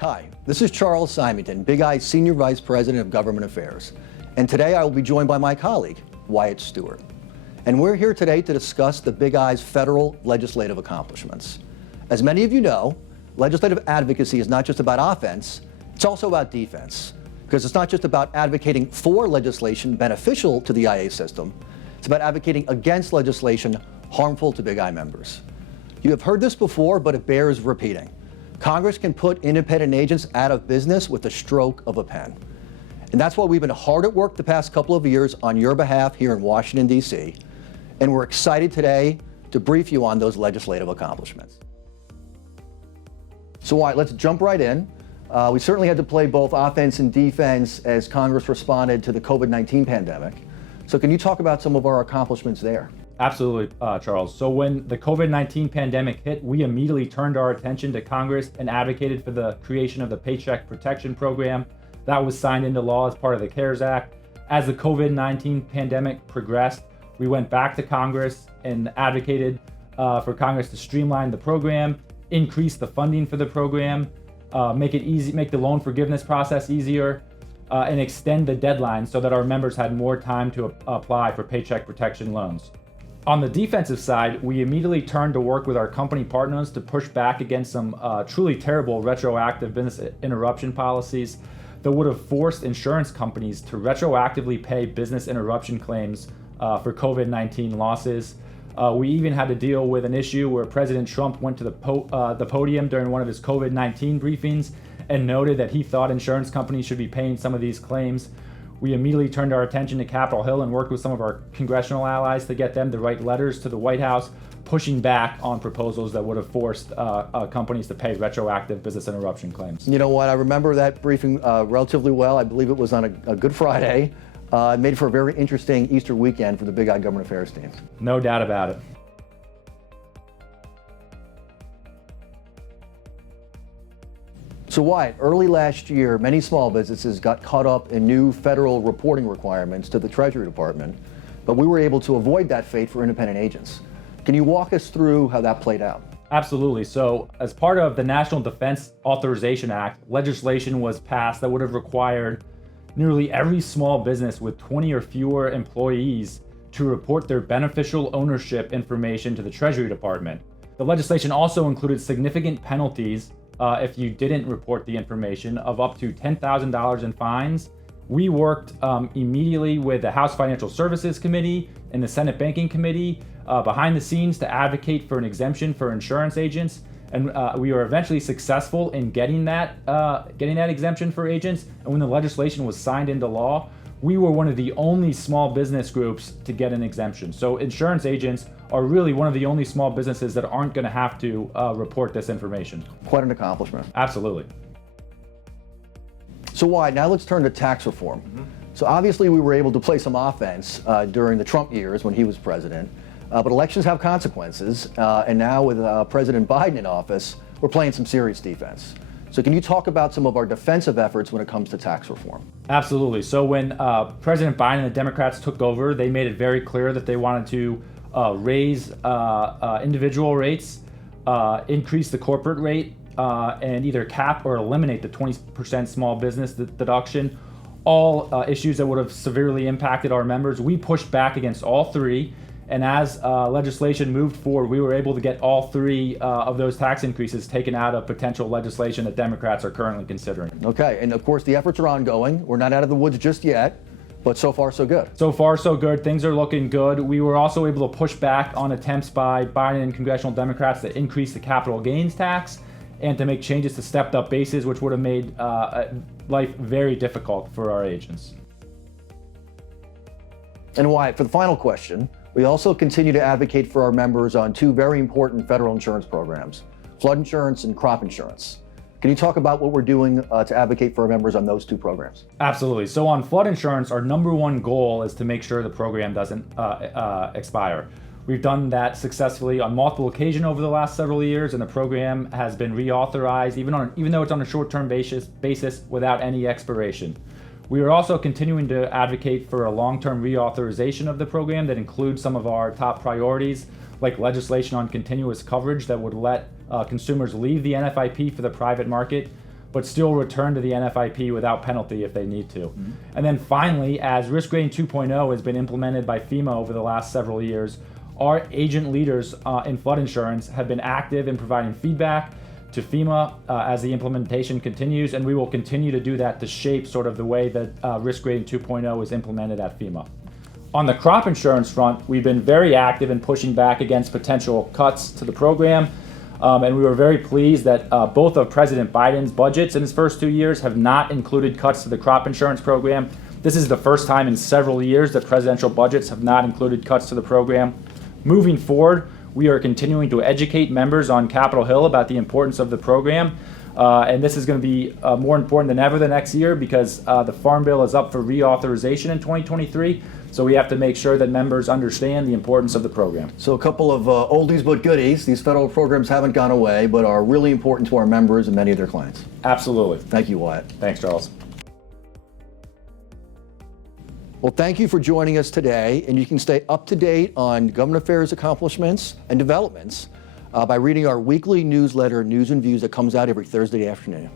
Hi, this is Charles Symington, Big Eye's Senior Vice President of Government Affairs. And today I will be joined by my colleague, Wyatt Stewart. And we're here today to discuss the Big Eye's federal legislative accomplishments. As many of you know, legislative advocacy is not just about offense, it's also about defense. Because it's not just about advocating for legislation beneficial to the IA system, it's about advocating against legislation harmful to Big Eye members. You have heard this before, but it bears repeating. Congress can put independent agents out of business with the stroke of a pen. And that's why we've been hard at work the past couple of years on your behalf here in Washington, D.C. And we're excited today to brief you on those legislative accomplishments. So Wyatt, let's jump right in. We certainly had to play both offense and defense as Congress responded to the COVID-19 pandemic. So can you talk about some of our accomplishments there? Absolutely, Charles. So when the COVID-19 pandemic hit, we immediately turned our attention to Congress and advocated for the creation of the Paycheck Protection Program. That was signed into law as part of the CARES Act. As the COVID-19 pandemic progressed, we went back to Congress and advocated for Congress to streamline the program, increase the funding for the program, make it easy, make the loan forgiveness process easier, and extend the deadline so that our members had more time to apply for paycheck protection loans. On the defensive side, we immediately turned to work with our company partners to push back against some truly terrible retroactive business interruption policies that would have forced insurance companies to retroactively pay business interruption claims for COVID-19 losses. We even had to deal with an issue where President Trump went to the podium during one of his COVID-19 briefings and noted that he thought insurance companies should be paying some of these claims. We immediately turned our attention to Capitol Hill and worked with some of our congressional allies to get them to write letters to the White House, pushing back on proposals that would have forced companies to pay retroactive business interruption claims. You know what, I remember that briefing relatively well. I believe it was on a Good Friday. It made for a very interesting Easter weekend for the Big Eye Government Affairs team. No doubt about it. So Wyatt, early last year, many small businesses got caught up in new federal reporting requirements to the Treasury Department, but we were able to avoid that fate for independent agents. Can you walk us through how that played out? Absolutely. So as part of the National Defense Authorization Act, legislation was passed that would have required nearly every small business with 20 or fewer employees to report their beneficial ownership information to the Treasury Department. The legislation also included significant penalties if you didn't report the information, of up to $10,000 in fines. We worked immediately with the House Financial Services Committee and the Senate Banking Committee behind the scenes to advocate for an exemption for insurance agents. And we were eventually successful in getting that exemption for agents. And when the legislation was signed into law, we were one of the only small business groups to get an exemption. So insurance agents are really one of the only small businesses that aren't going to have to report this information. Quite an accomplishment. Absolutely. So Wyatt, now let's turn to tax reform. So obviously we were able to play some offense during the Trump years when he was president, but elections have consequences, and now with President Biden in office, we're playing some serious defense. So can you talk about some of our defensive efforts when it comes to tax reform? Absolutely. So when President Biden and the Democrats took over, they made it very clear that they wanted to raise individual rates, increase the corporate rate, and either cap or eliminate the 20% small business deduction, all issues that would have severely impacted our members. We pushed back against all three. And as legislation moved forward, we were able to get all three of those tax increases taken out of potential legislation that Democrats are currently considering. Okay, and of course the efforts are ongoing. We're not out of the woods just yet, but so far so good. So far so good. Things are looking good. We were also able to push back on attempts by Biden and congressional Democrats to increase the capital gains tax and to make changes to stepped up bases, which would have made life very difficult for our agents. And Wyatt, for the final question, we also continue to advocate for our members on two very important federal insurance programs, flood insurance and crop insurance. Can you talk about what we're doing to advocate for our members on those two programs? Absolutely. So on flood insurance, our number one goal is to make sure the program doesn't expire. We've done that successfully on multiple occasions over the last several years, and the program has been reauthorized, even though it's on a short-term basis without any expiration. We are also continuing to advocate for a long-term reauthorization of the program that includes some of our top priorities, like legislation on continuous coverage that would let consumers leave the NFIP for the private market. but still return to the NFIP without penalty if they need to. And then finally, as Risk Rating 2.0 has been implemented by FEMA over the last several years, our agent leaders in flood insurance have been active in providing feedback to FEMA as the implementation continues, and we will continue to do that to shape sort of the way that Risk Rating 2.0 is implemented at FEMA. On the crop insurance front, we've been very active in pushing back against potential cuts to the program, and we were very pleased that both of President Biden's budgets in his first 2 years have not included cuts to the crop insurance program. This is the first time in several years that presidential budgets have not included cuts to the program. Moving forward, we are continuing to educate members on Capitol Hill about the importance of the program, and this is going to be more important than ever the next year because the Farm Bill is up for reauthorization in 2023, so we have to make sure that members understand the importance of the program. So a couple of oldies but goodies. These federal programs haven't gone away, but are really important to our members and many of their clients. Absolutely. Thank you, Wyatt. Thanks, Charles. Well, thank you for joining us today, and you can stay up to date on government affairs accomplishments and developments by reading our weekly newsletter, News and Views, that comes out every Thursday afternoon.